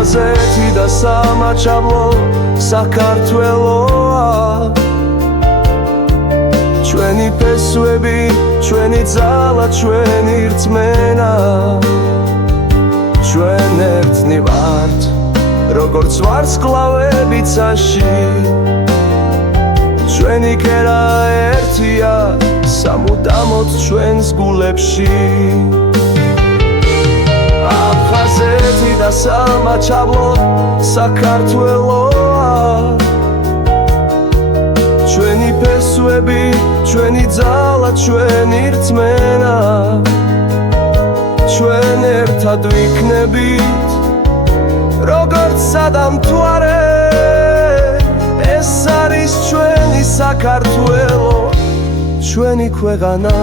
აფხაზეთი და სამაჩაბლო საქართველოა ჩვენი ფესვები, ჩვენი ძალა, ჩვენი რწმენა ჩვენ ერთნი ვართ როგორც ვარსკვლავები ცაში ჩვენი კერა ერთია სამუდამოდ ჩვენს გულებში აფხაზეთი და სამაჩაბლო საქართველოა ჩვენი ფესვები, ჩვენი ძალა, ჩვენი რწმენა ჩვენ ერთად ვიქნებით როგორც სადამთვარე ეს არის ჩვენი საქართველო ჩვენი ქვეყანა